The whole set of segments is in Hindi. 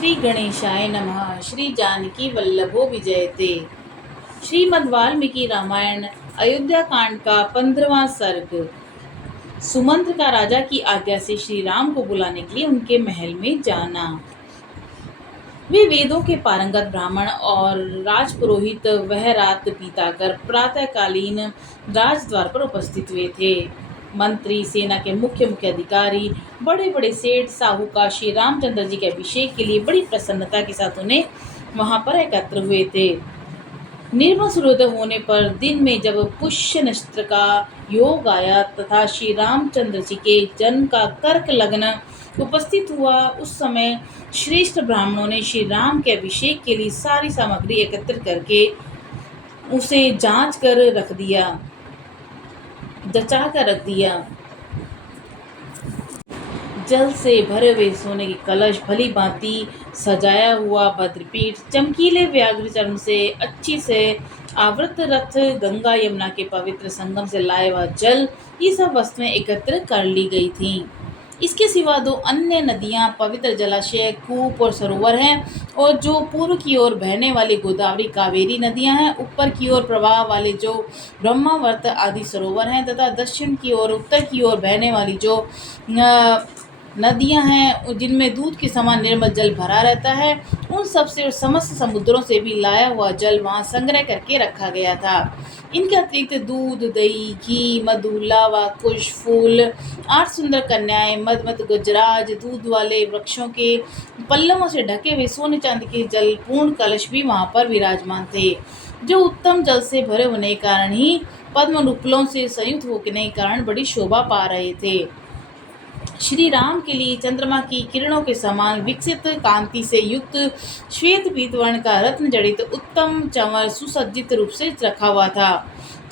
श्री गणेशाय नमः। श्री जानकी वल्लभो विजयते। श्रीमद् वाल्मीकि रामायण अयोध्या कांड का 15वां सर्ग। सुमंत्र का राजा की आज्ञा से श्री राम को बुलाने के लिए उनके महल में जाना। वे वेदों के पारंगत ब्राह्मण और राजपुरोहित वह रात बीताकर प्रातःकालीन राजद्वार पर उपस्थित हुए थे। मंत्री, सेना के मुख्य अधिकारी, बड़े बड़े सेठ, साहूकार श्री रामचंद्र जी के अभिषेक के लिए बड़ी प्रसन्नता के साथ उन्हें वहां पर एकत्र हुए थे। निर्मल सूर्योदय होने पर दिन में जब पुष्य नक्षत्र का योग आया तथा श्री रामचंद्र जी के जन्म का कर्क लग्न उपस्थित हुआ, उस समय श्रेष्ठ ब्राह्मणों ने श्री राम के अभिषेक के लिए सारी सामग्री एकत्रित करके उसे जचा कर रख दिया। जल से भरे हुए सोने के कलश, भली भांति सजाया हुआ भद्रपीठ, चमकीले व्याघ्र चर्म से अच्छी से आवृत रथ, गंगा यमुना के पवित्र संगम से लाए हुआ जल, ये सब वस्तुएं एकत्र कर ली गई थीं। इसके सिवा 2 अन्य नदियां, पवित्र जलाशय, कूप और सरोवर हैं, और जो पूर्व की ओर बहने वाली गोदावरी, कावेरी नदियां हैं, ऊपर की ओर प्रवाह वाले जो ब्रह्मावर्त आदि सरोवर हैं, तथा दक्षिण की ओर, उत्तर की ओर बहने वाली जो नदियां हैं जिनमें दूध के समान निर्मल जल भरा रहता है, उन सब से और समस्त समुद्रों से भी लाया हुआ जल वहां संग्रह करके रखा गया था। इनके अतिरिक्त दूध, दही, घी, मधु, लावा, कुश, फूल, 8 सुंदर कन्याएं, मद गजराज, दूध वाले वृक्षों के पल्लवों से ढके हुए सोने चांदी के जल पूर्ण कलश भी वहां पर विराजमान थे, जो उत्तम जल से भरे होने के कारण ही पद्म रूपलों से संयुक्त होने के कारण बड़ी शोभा पा रहे थे। श्री राम के लिए चंद्रमा की किरणों के समान विकसित कांति से युक्त श्वेत पीत वर्ण का रत्न जड़ित उत्तम चंवर सुसज्जित रूप से रखा हुआ था।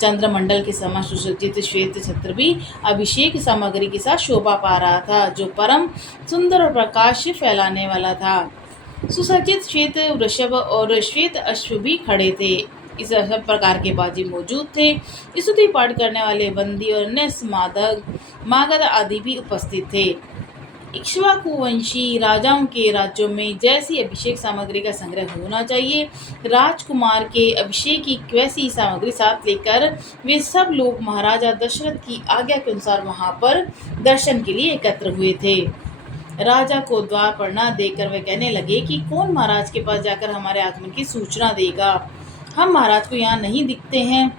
चंद्रमंडल के समान सुसज्जित श्वेत छत्र भी अभिषेक सामग्री के साथ शोभा पा रहा था, जो परम सुंदर और प्रकाश फैलाने वाला था। सुसज्जित श्वेत वृषभ और श्वेत अश्व भी खड़े थे। इस सब प्रकार के बाजी मौजूद थे। स्तुति पाठ करने वाले बंदी और अन्य मागध आदि भी उपस्थित थे। इक्ष्वाकुवंशी राजाओं के राज्यों में जैसी अभिषेक सामग्री का संग्रह होना चाहिए, राजकुमार के अभिषेक की वैसी सामग्री साथ लेकर वे सब लोग महाराजा दशरथ की आज्ञा के अनुसार वहां पर दर्शन के लिए एकत्र हुए थे। राजा को द्वार पर न देकर वे कहने लगे कि कौन महाराज के पास जाकर हमारे आगमन की सूचना देगा। हम महाराज को यहाँ नहीं दिखते हैं।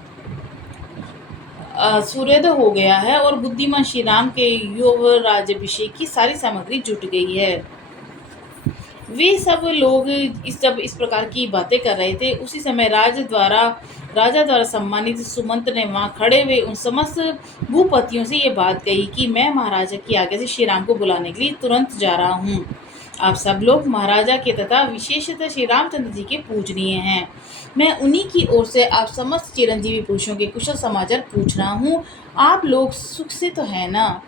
सूर्योदय हो गया है और बुद्धिमान श्री राम के युवराजाभिषेक की सारी सामग्री जुट गई है। वे सब लोग जब इस प्रकार की बातें कर रहे थे, उसी समय राजा द्वारा सम्मानित सुमंत्र ने वहां खड़े हुए उन समस्त भूपतियों से ये बात कही कि मैं महाराजा की आज्ञा से श्री राम को बुलाने के लिए तुरंत जा रहा हूँ। आप सब लोग महाराजा के तथा विशेषतः श्री रामचंद्र जी के पूजनीय हैं। मैं उन्हीं की ओर से आप समस्त चिरंजीवी पुरुषों के कुशल समाचार पूछ रहा हूँ। आप लोग सुख से तो है ना?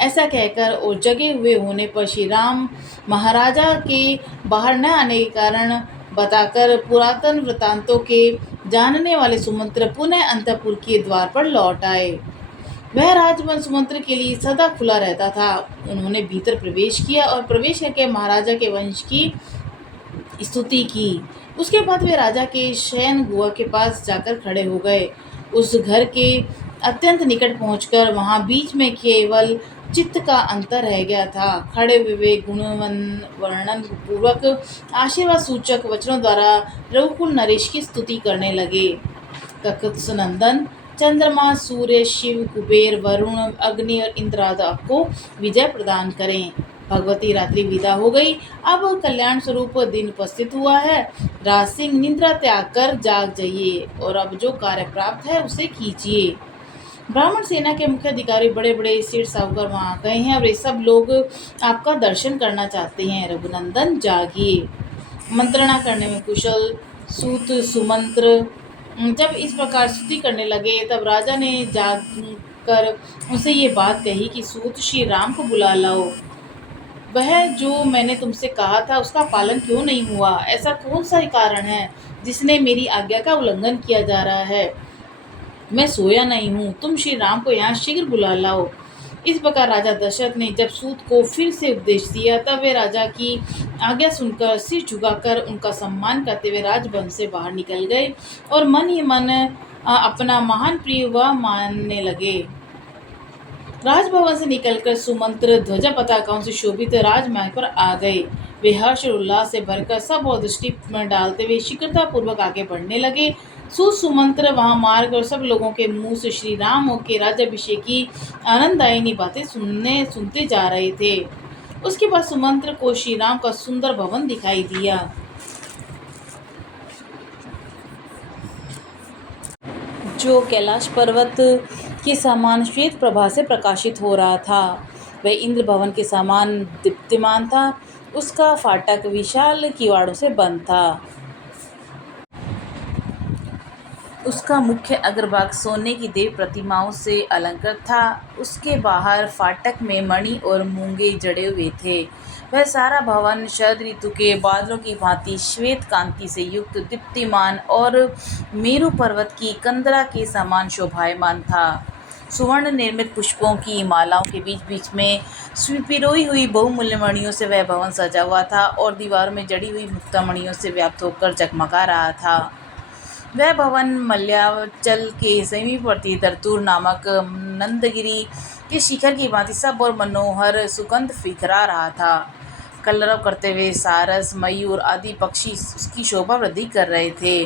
ऐसा कहकर और जगे हुए होने पर श्री राम महाराजा के बाहर न आने के कारण बताकर पुरातन वृतांतों के जानने वाले सुमंत्र पुनः अंतःपुर के द्वार पर लौट आए। वह राजभवन सुमंत्र के लिए सदा खुला रहता था। उन्होंने भीतर प्रवेश किया और प्रवेश करके महाराजा के वंश की स्तुति की। उसके बाद वे राजा के शयन गुहा के पास जाकर खड़े हो गए। उस घर के अत्यंत निकट पहुंचकर वहां बीच में केवल चित्त का अंतर रह गया था। खड़े हुए वे गुणवन वर्णन पूर्वक आशीर्वाद सूचक वचनों द्वारा रघुकुल नरेश की स्तुति करने लगे। ककुत्सनंदन, चंद्रमा, सूर्य, शिव, कुबेर, वरुण, अग्नि और इंद्र आपको विजय प्रदान करें। भगवती रात्रि विदा हो गई। अब कल्याण स्वरूप दिन उपस्थित हुआ है। राज सिंह, निद्रा त्याग कर जाग जाइए और अब जो कार्य प्राप्त है उसे कीजिए। ब्राह्मण सेना के मुख्य अधिकारी, बड़े बड़े सेठ साहूकार वहां आ गए हैं और ये सब लोग आपका दर्शन करना चाहते हैं। रघुनंदन जागिए। मंत्रणा करने में कुशल सूत सुमंत्र जब इस प्रकार स्तुति करने लगे, तब राजा ने जाग कर उनसे ये बात कही कि सूत, श्री राम को बुला लाओ। वह जो मैंने तुमसे कहा था उसका पालन क्यों नहीं हुआ? ऐसा कौन सा कारण है जिसने मेरी आज्ञा का उल्लंघन किया जा रहा है? मैं सोया नहीं हूँ। तुम श्री राम को यहाँ शीघ्र बुला लाओ। इस प्रकार राजा दशरथ ने जब सूत को फिर से उपदेश दिया, तब वे राजा की आज्ञा सुनकर सिर झुकाकर उनका सम्मान करते हुए राजभवन से बाहर निकल गए और मन ही मन अपना महान प्रिय वह मानने लगे। राजभवन से निकलकर सुमंत्र ध्वजा पताकाओं से शोभित राजमार्ग पर आ गए। वे हर्ष और उल्लास से भरकर सब और दृष्टि में डालते हुए शीघ्रता पूर्वक आगे बढ़ने लगे। सुमंत्र वहां मार्ग और सब लोगों के मुंह से श्री राम के राज्याभिषेक की आनंददायिनी बातें सुनते जा रहे थे। उसके बाद सुमंत्र को श्री राम का सुंदर भवन दिखाई दिया, जो कैलाश पर्वत के समान श्वेत प्रभा से प्रकाशित हो रहा था। वह इंद्र भवन के समान दीप्तिमान था। उसका फाटक विशाल किवाड़ों से बंद था। उसका मुख्य अग्रभाग सोने की देव प्रतिमाओं से अलंकृत था। उसके बाहर फाटक में मणि और मूंगे जड़े हुए थे। वह सारा भवन शरद ऋतु के बादलों की भांति श्वेत कांति से युक्त, दीप्तिमान और मेरु पर्वत की कंदरा के समान शोभायमान था। सुवर्ण निर्मित पुष्पों की मालाओं के बीच बीच में पिरोई हुई बहुमूल्य मणियों से वह भवन सजा हुआ था और दीवारों में जड़ी हुई मुक्तामणियों से व्याप्त होकर जगमगा रहा था। वह भवन मल्याचल के समीपवर्ती दरतूर नामक नंदगिरी के शिखर की भांति सब और मनोहर सुगंध बिखरा रहा था। कलरव करते हुए सारस, मयूर आदि पक्षी उसकी शोभा वृद्धि कर रहे थे।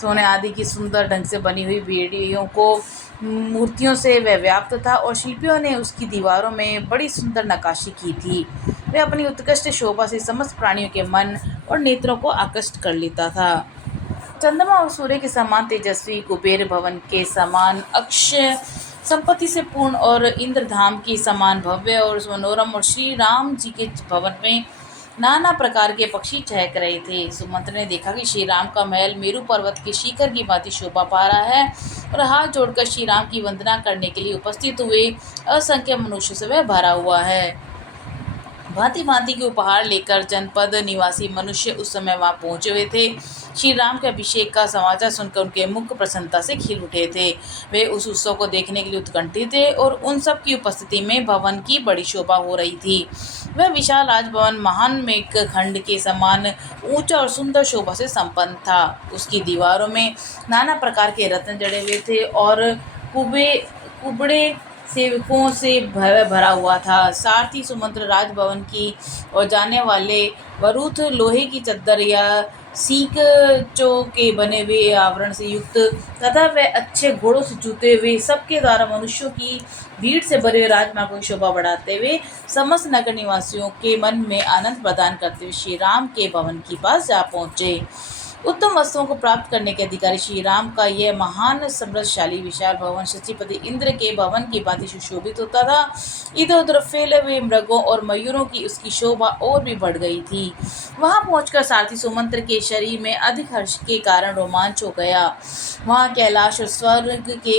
सोने आदि की सुंदर ढंग से बनी हुई बेड़ियों को मूर्तियों से वह व्याप्त था और शिल्पियों ने उसकी दीवारों में बड़ी सुंदर नक्काशी की थी। वह अपनी उत्कृष्ट शोभा से समस्त प्राणियों के मन और नेत्रों को आकृष्ट कर लेता था। चंद्रमा और सूर्य के समान तेजस्वी, कुबेर भवन के समान अक्षय संपत्ति से पूर्ण और इंद्रधाम के समान भव्य और मनोरम और श्री राम जी के भवन में नाना प्रकार के पक्षी चहक रहे थे। सुमंत्र ने देखा कि श्री राम का महल मेरु पर्वत के शिखर की भांति शोभा पा रहा है और हाथ जोड़कर श्री राम की वंदना करने के लिए उपस्थित हुए असंख्य मनुष्यों से वह भरा हुआ है। भांति भांति के उपहार लेकर जनपद निवासी मनुष्य उस समय वहां पहुंचे हुए थे। श्री राम के अभिषेक का समाचार सुनकर उनके मुख प्रसन्नता से खिल उठे थे। वे उस उत्सव को देखने के लिए उत्कंठित थे और उन सब की उपस्थिति में भवन की बड़ी शोभा हो रही थी। वह विशाल राजभवन महान मेघ खंड के समान ऊंचा और सुंदर शोभा से संपन्न था। उसकी दीवारों में नाना प्रकार के रत्न जड़े हुए थे और कुबड़े सेवकों से भरा हुआ था। साथ ही सुमंत्र राजभवन की और जाने वाले वरुथ लोहे की चद्दर या सीकचों के बने हुए आवरण से युक्त तथा वह अच्छे घोड़ों से जुते हुए सबके द्वारा मनुष्यों की भीड़ से भरे हुए राजमार्गों की शोभा बढ़ाते हुए समस्त नगर निवासियों के मन में आनंद प्रदान करते हुए श्री राम के भवन के पास जा पहुँचे। उत्तम वस्तुओं को प्राप्त करने के अधिकारी श्री राम का यह महान समृद्धशाली विशाल भवन शचीपति इंद्र के भवन की भांति सुशोभित होता था। इधर उधर फैले हुए मृगों और मयूरों की उसकी शोभा और भी बढ़ गई थी। वहां पहुंचकर सारथी सुमंत्र के शरीर में अधिक हर्ष के कारण रोमांच हो गया। वहां कैलाश और स्वर्ग के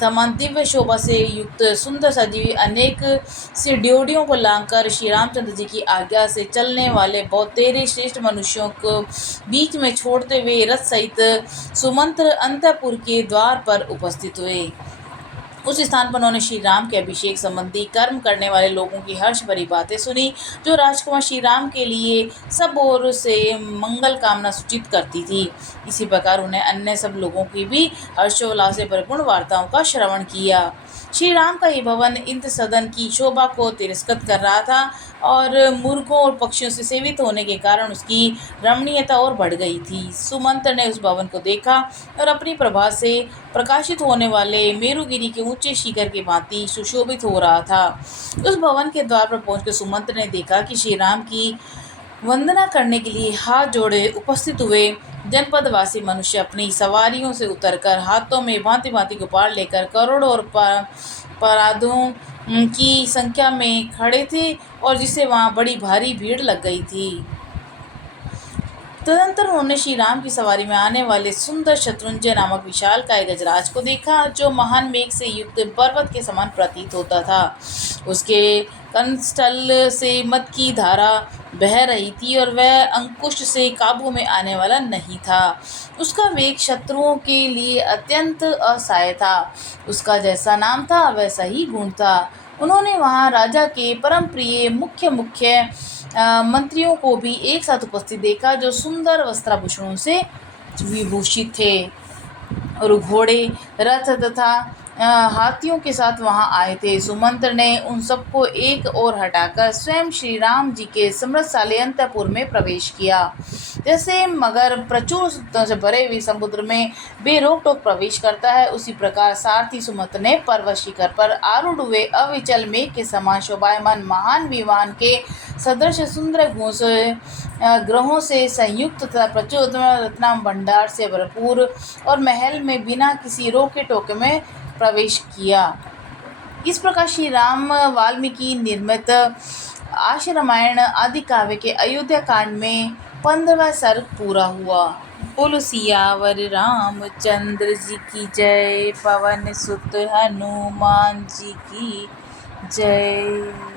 समान दिव्य शोभा से युक्त सुंदर सजी हुई अनेक से ड्योढ़ियों को लांघकर श्री रामचंद्र जी की आज्ञा से चलने वाले बहुतेरे श्रेष्ठ मनुष्यों को बीच में छोड़ते हुए रथ सहित सुमंत्र अंतःपुर के द्वार पर उपस्थित हुए। उस स्थान पर उन्होंने श्री राम के अभिषेक संबंधी कर्म करने वाले लोगों की हर्ष भरी बातें सुनी, जो राजकुमार श्री राम के लिए सब ओर से मंगल कामना सूचित करती थी। इसी प्रकार उन्हें अन्य सब लोगों की भी हर्षोल्लास से परिपूर्ण वार्ताओं का श्रवण किया। श्री राम का ये भवन इंद्र सदन की शोभा को तिरस्कृत कर रहा था और मुर्गों और पक्षियों से सेवित होने के कारण उसकी रमणीयता और बढ़ गई थी। सुमंत्र ने उस भवन को देखा और अपनी प्रभा से प्रकाशित होने वाले मेरुगिरी के ऊंचे शिखर के भांति सुशोभित हो रहा था। उस भवन के द्वार पर पहुंचकर सुमंत्र ने देखा कि श्री राम की वंदना करने के लिए हाथ जोड़े उपस्थित हुए जनपदवासी मनुष्य अपनी सवारियों से उतरकर हाथों में भांति भांति के उपहार लेकर करोड़ों और पराधों की संख्या में खड़े थे और जिससे वहां बड़ी भारी भीड़ लग गई थी। तदनंतर उन्होंने श्री राम की सवारी में आने वाले सुंदर शत्रुंजय नामक विशाल काय गजराज को देखा, जो महान मेघ से युक्त पर्वत के समान प्रतीत होता था। उसके कंस्थल से मद की धारा बह रही थी और वह अंकुश से काबू में आने वाला नहीं था। उसका वेग शत्रुओं के लिए अत्यंत असहाय था। उसका जैसा नाम था वैसा ही गुण था। उन्होंने वहाँ राजा के परम प्रिय मुख्य मुख्य मंत्रियों को भी एक साथ उपस्थित देखा, जो सुंदर वस्त्राभूषणों से विभूषित थे और घोड़े, रथ तथा हाथियों के साथ वहां आए थे। सुमंत्र ने उन सबको एक ओर हटाकर स्वयं श्री राम जी के समृद्धशाली अंतःपुर में प्रवेश किया। जैसे मगर प्रचुर सूत्रों से भरे हुए समुद्र में बेरोक टोक प्रवेश करता है, उसी प्रकार सारथी सुमंत्र ने पर्वत शिखर पर आरूढ़ हुए अविचल मेघ के समान शोभायमान महान विमान के सदृश सुंदर घोष ग्रहों से संयुक्त तथा प्रचुर रत्न भंडार से भरपूर और महल में बिना किसी रोके टोके में प्रवेश किया। इस प्रकार श्री राम वाल्मीकि निर्मित आशु रामायण आदि काव्य के अयोध्या कांड में 15वां सर्ग पूरा हुआ। बोलो सियावर रामचंद्र जी की जय, पवन सुत हनुमान जी की जय।